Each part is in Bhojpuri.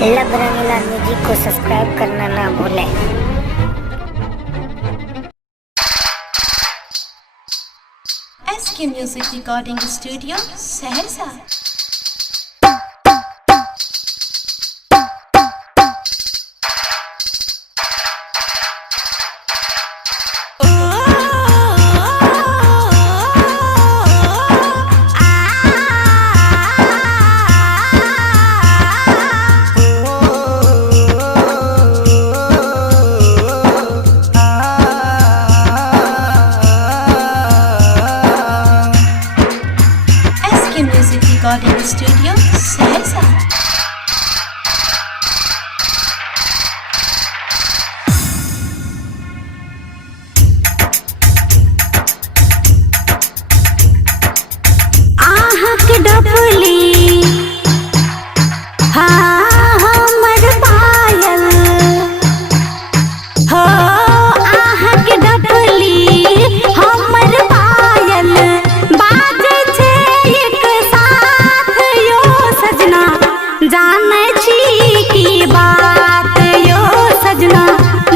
लब रंगीला म्यूजिक को सब्सक्राइब करना ना भूलें। SK music recording studio Saharsa. Music recording studio Saharsa. आहक डफली हाँ हमर पायल हो, आहक डफली हमर पायल बाजे छे एक साथ यो सजना, जाने छी की बात यो सजना,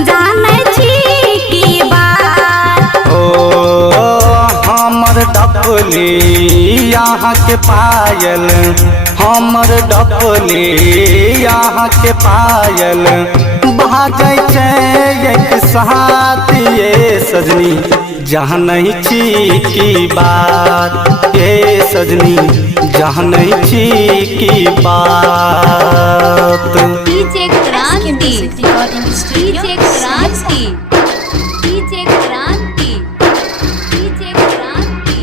जाने छी की बात। ओ हमर डफली यहाँ के पायल, हमर डफली यहाँ के पायल बाजै छै एक साथ ये सजनी, जहाँ नहीं छी की बात ये सजनी, जहाँ नहीं छी की बात। डीजे क्रांति रिकॉर्डिंग स्टूडियो डीजे क्रांति डीजे क्रांति डीजे क्रांति।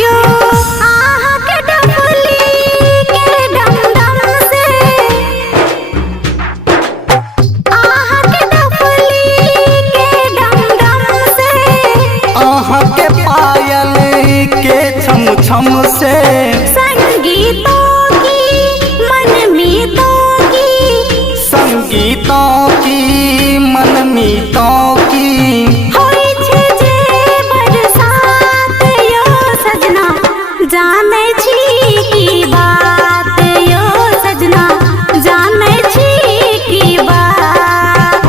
यो आहक डफली के डम डम से, आहक डफली के डम डम से, अहाँ के पायल के छम छम से, संगीतों की मनमीतों की, संगीतों की मनमीतों की होई छे जे बरसात यो सजना, जाने छी की बात यो सजना, जाने छी की बात।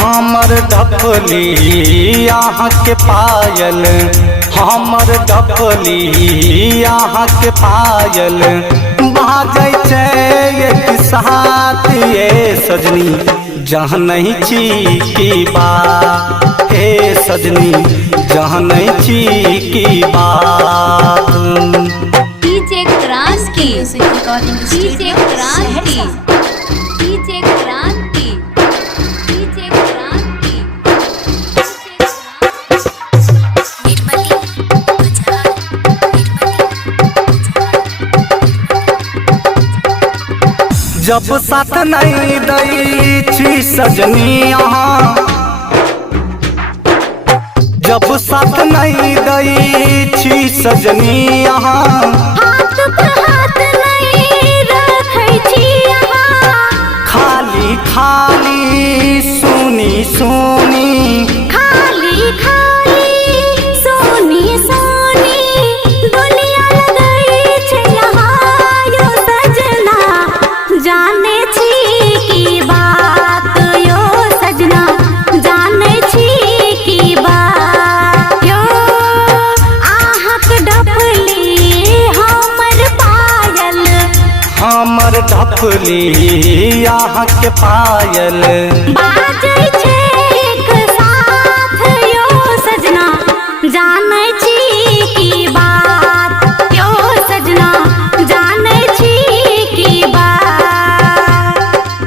हमर डफली यहाँ के पायल, हमर डफली यहाँ के पायल बाजै छै एक साथ ये सजनी, जहाँ नहीं छी की बात हे सजनी, जहाँ नहीं छी की बात। डीजे क्रांति म्यूजिक रिकॉर्डिंग डीजे क्रांति डीजे क्रांति डीजे क्रांति। जब साथ नहीं दै छी सजनी यहाँ, जब साथ नहीं दै छी सजनी यहाँ, हाथ पे हाथ नहीं रखै छी यहाँ, खाली खाली सुनी सुनी, खाली खाली सोनी सोनी दुनिया लगई छे यहाँ यो सजना, जाने छी की बात यो सजना, जाने छी की बात। यो आहक डफली हमर पायल, हमर डफली यहाँ के पायल बाजै छे